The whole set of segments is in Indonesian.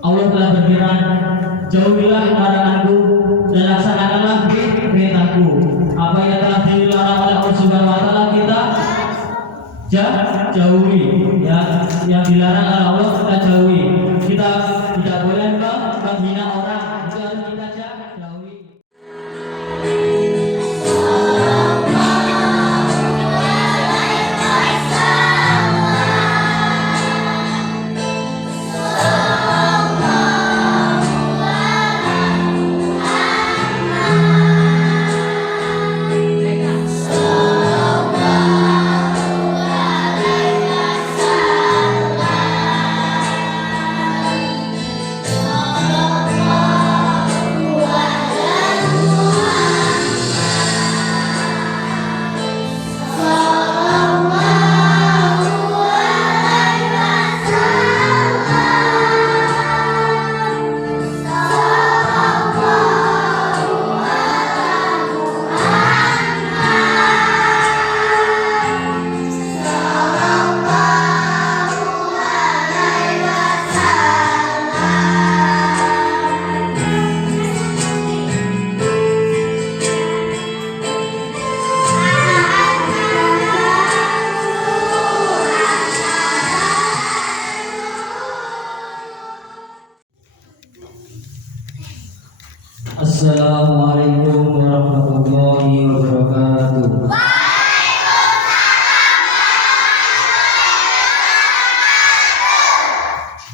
Allah telah berfirman, jauhilah laranganku dan laksanakanlah perintahku. Apa yang telah dilarang oleh Allah Subhanahu wa taala kita jauhi, yang dilarang oleh Allah kita jauhi. Kita tidak boleh menghina orang, itu harus kita jauhi. Assalamualaikum warahmatullahi wabarakatuh.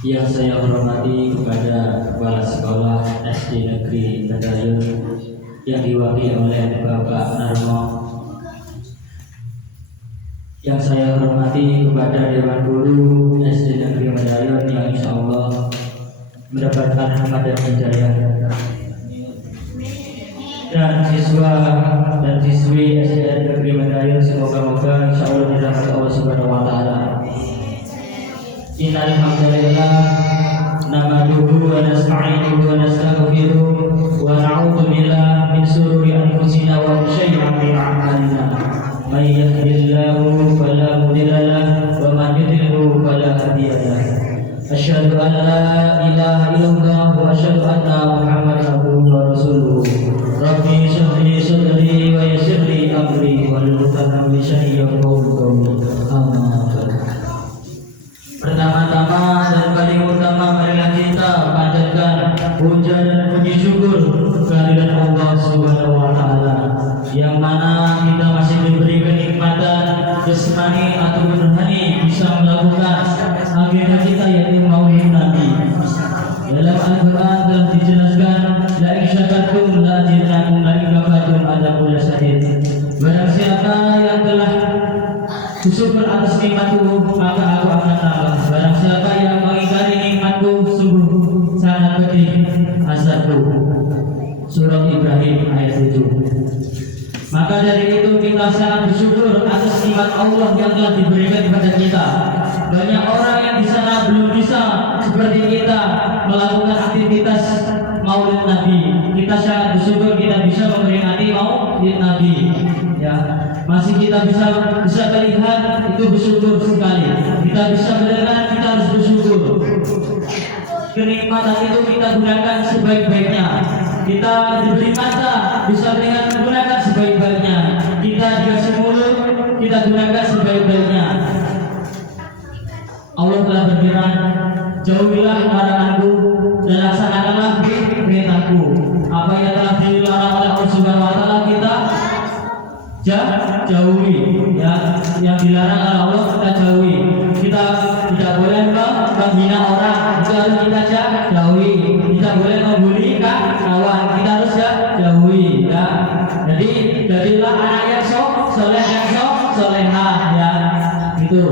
Yang saya hormati kepada kepala sekolah SD Negeri Medayun yang diwakili oleh Bapak Narmo. Yang saya hormati kepada Dewan Guru SD Negeri Medayun yang insya Allah mendapatkan rahmat dan hidayah, dan siswa dan siswi SDN Negeri Medayun semoga-moga insya Allah dirahmati Allah Subhanahu wa taala. Innal hamdalillah nahmaduhu wa nasta'inuhu wa nastaghfiruh wa na'udzu billahi min shururi anfusina wa min sayyi'ati a'malina. May yahdihillahu fala mudilla lahu wa man yudlil fala hadiya lahu. Asyhadu an la ilaha illallah wa asyhadu anna Muhammadan abduhu wa rasuluh. Rabbi shrah sadri wa yassir li amri wahlul 'uqdatam min lisani yafqahu qawli. Amma ba'd. Pertama-tama dan paling utama marilah kita panjatkan puja dan puji syukur kehadirat Allah Subhanahu wa taala, yang mana kita masih diberi kenikmatan jasmani ataupun rohani bisa melakukan agenda kita yaitu Maulid Nabi. Dalam Al-Quran telah dijelaskan, la in syakartum la azidannakum la in kafartum adzabun lasyadid. Barang siapa yang telah bersyukur atas nikmatku, maka aku akan tambah. Barang siapa yang mengingkari nikmatku, sungguh sangat pedih azabku. Surah Ibrahim ayat 7. Maka dari itu kita sangat bersyukur atas nikmat Allah yang telah diberikan kepada kita. Banyak orang yang di sana belum bisa seperti kita melakukan aktivitas Maulid Nabi. Kita sangat bersyukur kita bisa memperingati Maulid Nabi. Ya, masih kita bisa melihat, itu bersyukur sekali. Kita bisa mendengar, kita harus bersyukur. Kenikmatan itu kita gunakan sebaik-baiknya. Kita diberi mata, bisa melihat, gunakan sebaik-baiknya. Kita dikasih mulut, kita gunakan sebaik-baiknya. Allah telah berfirman, jauhilah laranganku dan laksanakanlah perintahku. Apa yang telah dilarang oleh Allah Subhanahu wa taala kita jauhi, yang dilarang oleh Allah kita jauhi. Kita tidak boleh menghina orang, itu harus kita jauhi. Tidak boleh membuli kawan, kita harus jauhi. Ya. Jadi jadilah anak yang soleh dan solehah, ya. Itu.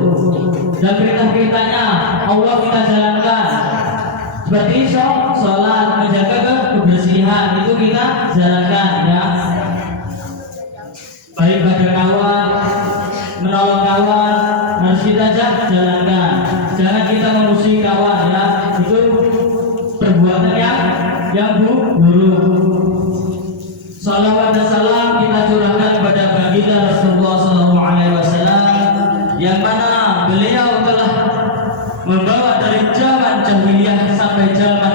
Dan perintah-perintahnya Allah kita jalankan. Seperti sholat, menjaga kebersihan, itu kita jalankan, ya. Baik pada kawan, menolong kawan, harus kita jalankan. Jangan kita memusuhi kawan, ya. Itu perbuatan yang buruk. Salawat dan salam kita curahkan kepada baginda Rasulullah SAW, yang mana beliau telah membawa dari zaman jahiliyah sampai zaman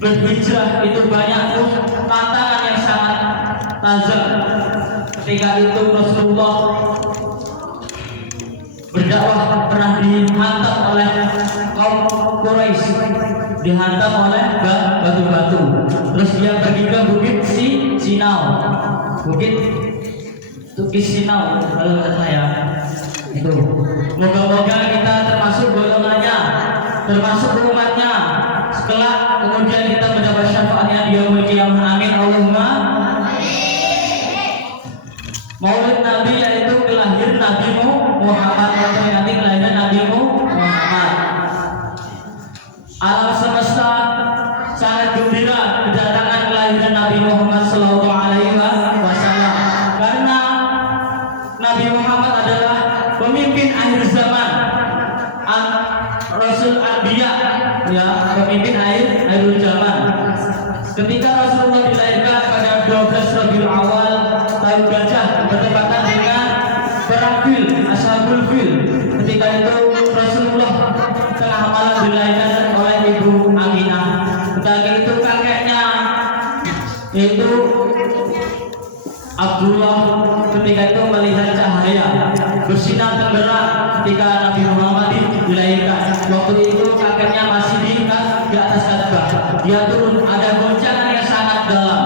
berhijrah itu banyak tantangan yang sangat tajam. Ketika itu Rasulullah berdakwah pernah dihantam oleh kaum Quraisy, dihantam oleh batu-batu. Terus dia pergi ke bukit Sinau, bukit Tukis Sinau kalau kata saya itu. Moga-moga kita termasuk golongannya, termasuk umatnya. Setelah kemudian kita mendapat syafaatnya di yaumul qiyamah. Amin Allahumma. Maulid Nabi yaitu kelahiran Nabi Muhammad, memperingati kelahiran Nabi Muhammad. Alam semesta sangat gembira kedatangan kelahiran Nabi Muhammad Sallallahu Alaihi Wasallam, karena Nabi Muhammad adalah pemimpin akhir zaman, Rasul Anbiya, ya, pemimpin akhir zaman. Ketika Rasulullah dilahirkan pada 12 Rabiul Awal tahun gajah, bertepatan dengan perang Fil, Ashabul Fil. Ketika itu Rasulullah tengah malam dilahirkan oleh ibu Aminah. Ketika itu kakeknya yaitu Abdullah, ketika itu melihat cahaya bersinar terang ketika Nabi Muhammad dilahirkan. Waktu itu kakeknya masih di atas Ka'bah. Dia turun, ada goncangan yang sangat dalam.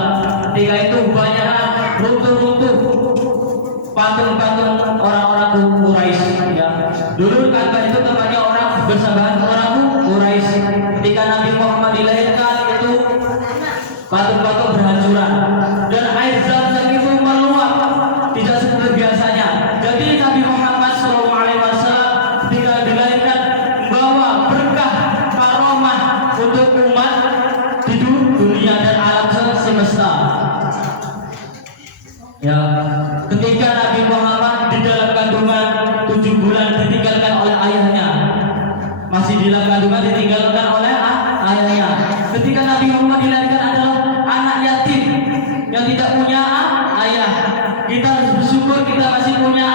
Ketika itu banyak runtuh-runtuh patung-patung orang-orang Quraisy. Ya. Dulu Ka'bah itu tempatnya orang bersambahan orang Quraisy. Ketika Nabi Muhammad dilahirkan itu patung-patung berhancuran dan air Zam-Zam itu meluap tidak seperti biasanya. Jadi Nabi Muhammad SAW ketika dilahirkan membawa berkah karomah untuk umat di dunia dan alam semesta. Ya, ketika Nabi Muhammad di dalam kandungan 7 bulan ditinggalkan oleh ayahnya, masih di dalam kandungan ditinggalkan oleh ayahnya. Ketika Nabi Muhammad dilahirkan adalah anak yatim yang tidak punya ayah. Kita harus bersyukur kita masih punya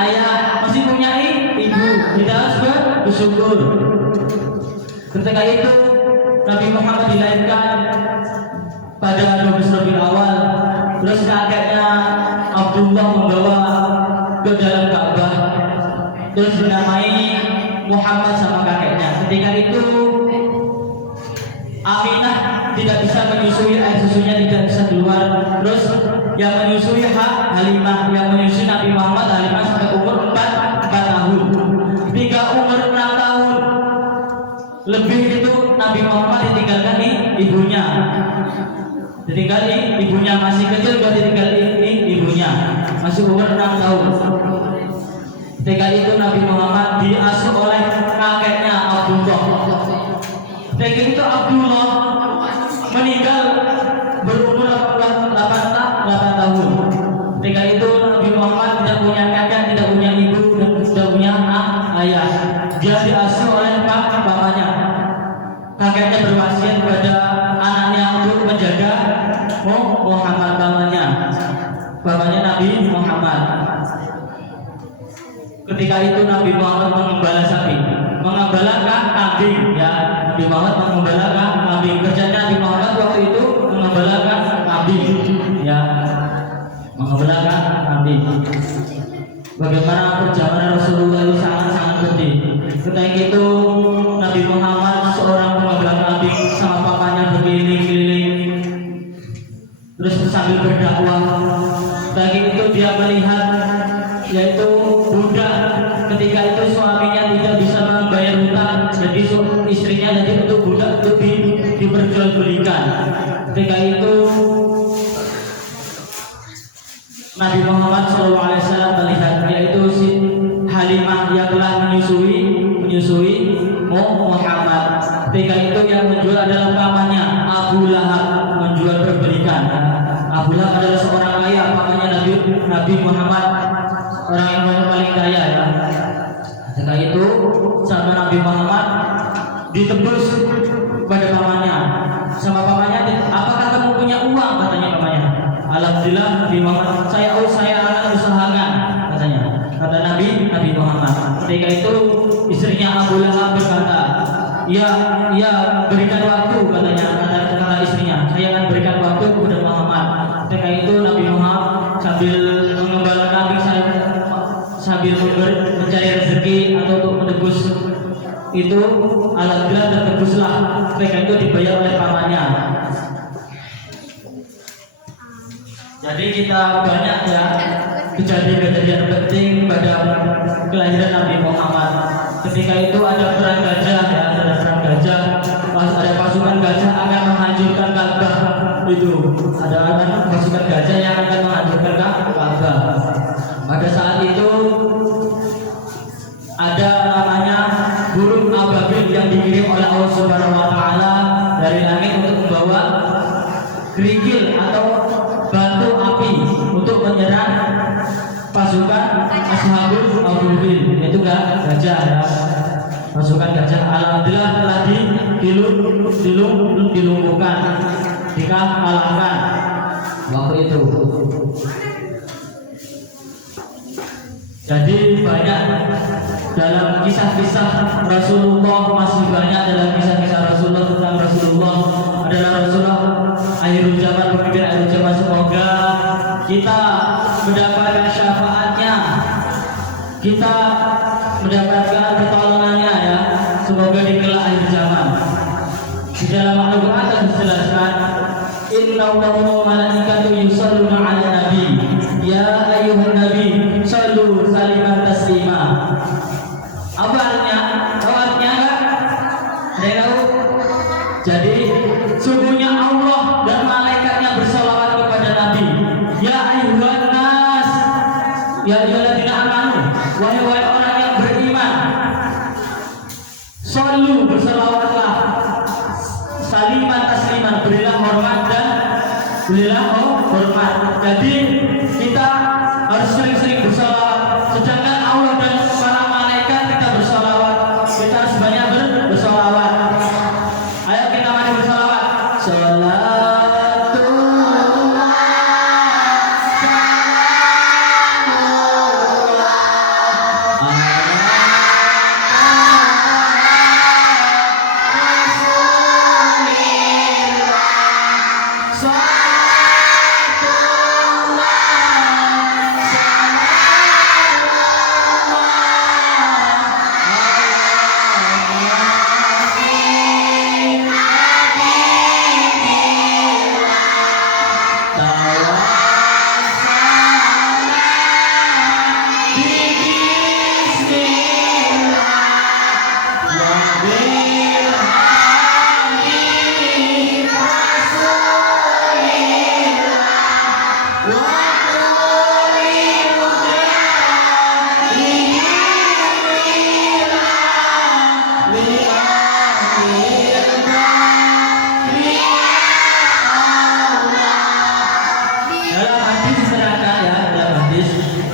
ayah, masih punya ibu. Kita harus bersyukur. Ketika itu Nabi Muhammad dilahirkan pada 12 Rabiul Awal. Terus kakeknya Abdullah membawa ke dalam Ka'bah. Terus dinamai Muhammad sama kakeknya. Ketika itu Aminah tidak bisa menyusui, air susunya tidak bisa keluar. Terus yang menyusui Halimah, yang menyusui Nabi Muhammad Halimah sampai umur 4 tahun. Ketika umur 6 tahun lebih itu Nabi Muhammad ditinggalkan ibunya. Ditinggal ibunya, masih kecil sudah ditinggal ibunya, masih umur 6 tahun. Ketika itu Nabi Muhammad diasuh oleh kakeknya Abdullah. Ketika itu Abdullah meninggal berumur 8 tahun. Ketika itu Nabi Muhammad tidak punya kakek, tidak punya ibu, dan tidak punya ayah. Dia diasuh oleh pamannya. Kakeknya berwasiat kepada anaknya untuk menjaga Muhammad, pamannya Nabi Muhammad. Ketika itu Nabi Muhammad mengembala sapi, mengembala kambing, ya. Nabi Muhammad mengembala kambing. Kerjanya Nabi Muhammad waktu itu mengembala kambing, ya, mengembala kambing. Bagaimana perjalanan Rasulullah itu sangat-sangat penting. Ketika itu Nabi Muhammad seorang pengembala kambing sama papanya berkeliling-keliling, terus sambil berdakwah. Ketika itu dia melihat yaitu budak. Ketika itu suaminya tidak bisa membayar hutang, jadi istrinya jadi untuk budak itu diperjualbelikan. Ketika itu Nabi Muhammad SAW melihat yaitu si Halimah yang telah menyusui Muhammad. Ketika itu yang menjual adalah pamannya Abu Lahab, menjual berbelikan. Abu Lahab adalah seorang kaya, pamannya Nabi Muhammad, orang yang paling kaya, ya. Ketika itu sama Nabi Muhammad ditebus pada pamannya. Sama pamannya, apakah kamu punya uang? Katanya pamannya. Alhamdulillah Nabi Muhammad, saya akan usahakan, katanya. Kata Nabi Muhammad. Ketika itu istrinya Abu Lahab berkata, ya berikan waktu, katanya. Kata sambil mencari rezeki atau untuk menebus itu, alhamdulillah tertebuslah mereka itu dibayar oleh pamannya. Jadi kita banyak ya kejadian-kejadian penting pada kelahiran Nabi Muhammad. Ketika itu ada perang gajah ya, ada perang gajah, ada pasukan gajah akan menghancurkan Ka'bah itu. Ada pasukan gajah yang akan menghancurkan Ka'bah. Pada saat itu ada namanya burung ababil yang dikirim oleh Allah Subhanahu wa taala dari langit untuk membawa kerikil atau batu api untuk menyerang pasukan Ashabul Abil, itu gajah ya. Pasukan gajah alhamdulillah telah dilumpuhkan, dikalahkan waktu itu. Jadi banyak dalam kisah-kisah Rasulullah, masih banyak dalam kisah-kisah Rasulullah tentang Rasulullah adalah Rasulullah akhirul zaman, pemimpin akhirul zaman. Semoga kita mendapatkan syafaatnya, kita mendapatkan pertolongannya ya. Semoga di kelak akhir zaman. Di dalam Al-Quran telah dijelaskan, Inna Allaha wa malaikatahu yusholluna 'alan nabi ya ayyuhan nabi shallu saliman taslima. Apa artinya? Tahu artinya enggak? Ada yang tahu? Jadi sungguhnya Allah dan malaikatnya bersalawat kepada Nabi. Ya ayyuhan nas, ya ayyuhalladzina amanu, wahai orang yang beriman, shallu bersalawatlah, saliman tasliman, berilah hormat dan berilah hormat. Jadi kita harus sering-sering bersalawat. Sedangkan Allah dan para malaikat kita bersalawat, kita harus banyak bersalawat. Ayo kita mari bersalawat.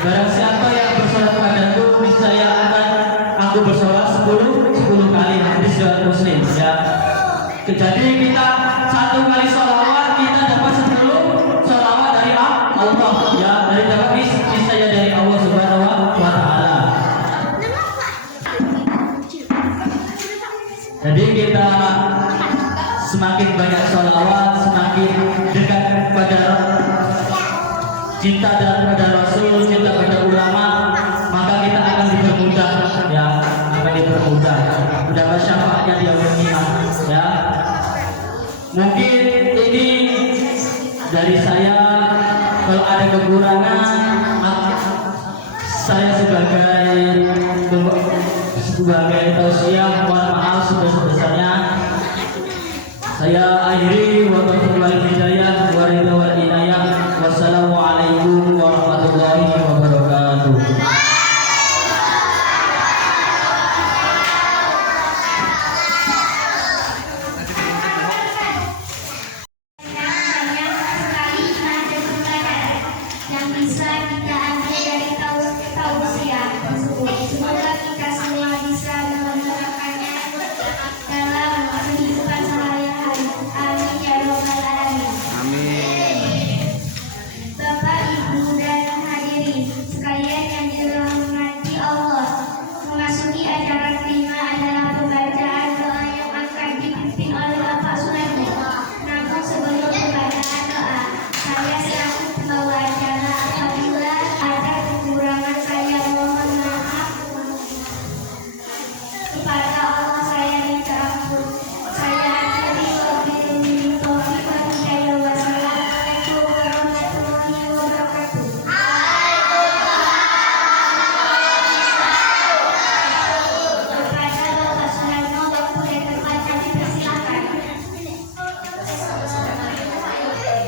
Barang siapa yang bersolat padaku, niscaya akan aku bersolat 10 kali. Hadis riwayat Muslim ya. Jadi kita satu kali sholawat kita dapat 10 sholawat dari Allah ya, dari dapat niscaya dari Allah Subhanahu wa taala. Jadi kita semakin banyak sholawat, semakin dekat pada cinta pada Rasul, cinta pada ulama, maka kita akan dipermudah ya, akan dipermudah mendapat syafaatnya di yaumul qiyamah ya. Mungkin ini dari saya, kalau ada kekurangan saya sebagai tausiah mohon maaf sebesar-besarnya. Saya akhiri wa taufiq hidayah wa ridha wal inayah. Wassalamualaikum warahmatullahi wabarakatuh. Yang bisa kita ambil dari tausiah tersebut, semoga kita semua bisa menerapkannya dalam kehidupan sehari-hari. Amin ya rabbal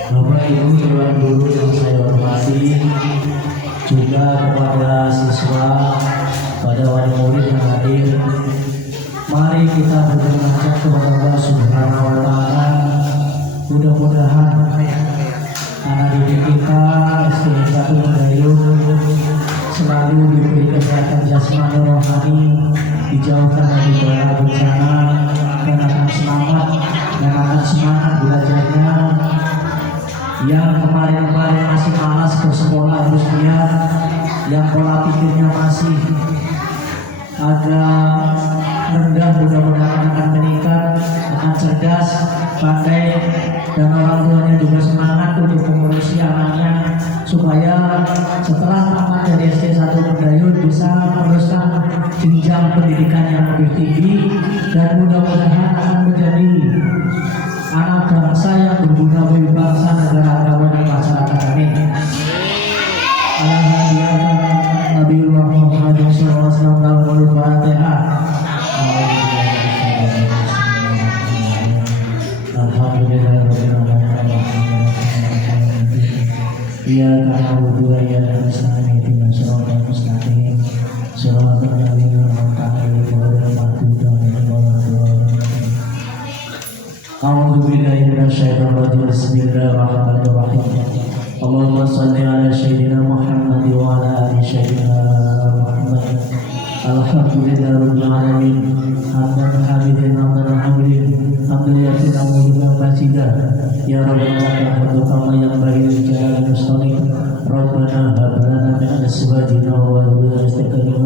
Bapak Ibu Tuan Guru yang saya hormati, juga kepada siswa, pada wali murid yang hadir, mari kita bermunajat kepada Allah Subhanahu wa Ta'ala. Mudah-mudahan anak didik kita SDN 1 Mendayung selalu diberi kesehatan jasmani rohani, dijauhkan dari bala bencana, dan akan semangat belajarnya. Yang kemarin-kemarin masih malas ke sekolah harus giat, yang pola pikirnya masih agak rendah mudah-mudahan akan meningkat, akan cerdas, pandai, dan orang tuanya juga semangat untuk mengurusi anaknya supaya setelah tamat dari SD 1 Mendayung bisa meneruskan jenjang pendidikan yang lebih tinggi dan mudah-mudahan akan menjadi anak bangsa yang berguna bagi bangsa, negara, agama, dan masyarakat. Amin. Alhamdulillah Nabiullah Muhammad SAW dalam Al-Fatihah. Alhamdulillah ya na'budu wa iyyaka nasta'in ihdinas siratal mustaqim siratal ladzina an'amta 'alaihim ghairil maghdubi 'alaihim waladdallin. A'udzu billahi minasyaitonir rajim. Bismillahirrahmanirrahim. Allahumma shalli 'ala sayyidina Muhammad wa 'ala ali sayyidina Muhammad. Alhamdulillahirabbil alamin. Hamdan hamidan hamdulillah masjidah. Ya Rabbana hamdu kama yang bagi jalan mustaqim. Rabbana hab lana min azwajina wa dhurriyyatina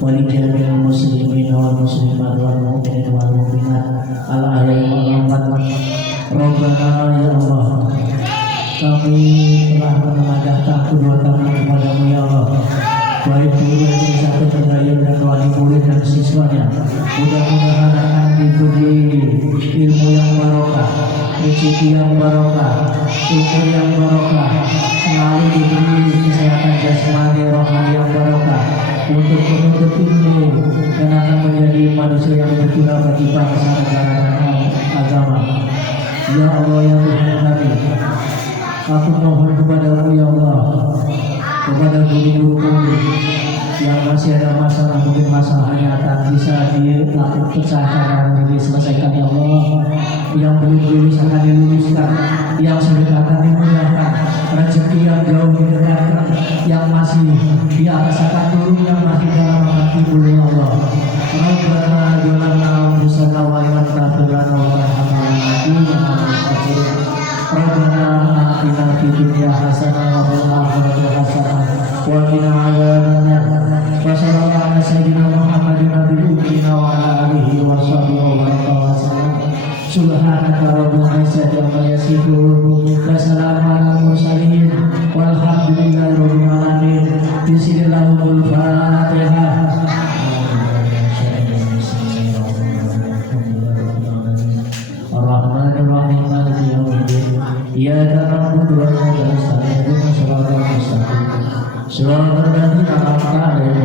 wa li jami'il muslimin wal muslimat wal mu'minin wal mu'minat al ahya'i wal amwat. Rabbana ya Allah, kami telah menengadahkan kedua tangan kepadamu ya Allah, baik guru yang satu Mendayung dan wali murid dan siswanya. Mudah-mudahan akan diberi ilmu yang barokah, rezeki yang barokah, umur yang barokah, selalu diberi kesehatan jasmani rohani yang barokah untuk menuntut ilmu dan akan menjadi manusia yang berguna bagi bangsa, negara, dan agama. Ya Allah ya Tuhan kami, aku mohon kepadamu ya Allah, kepada guru-guru yang masih ada masalah, mungkin masalahnya akan bisa dilakukan pecahkan dan diselesaikan ya Allah. Yang belum lulus akan diluluskan, yang sudah akan dimudahkan, rezeki yang jauh didekatkan, yang masih di atas akan turun, yang masih dalam hati dulu ya Allah. Rabbana jalanna anfusana wa illam taghfir lana wa tarhamna Rabbana atina fid dunya hasanah wa fil akhirati hasanah wa qina adzabannar. Wa sallallahu ala sayyidina Muhammadin nabiyil ummi wa ala alihi wa sahbihi wa baraka wa sallam. Subhanaka rabbil izzati amma yasifun wa salamun alal mursalin walhamdulillahi rabbil alamin. Bismillahirrahmanirrahim. Fatihah. Ar-Rahmanir-Rahim Maliki yaumiddin. Iyyaka na'budu wa iyyaka nasta'in ihdinas siratal mustaqim siratal ladzina an'amta 'alaihim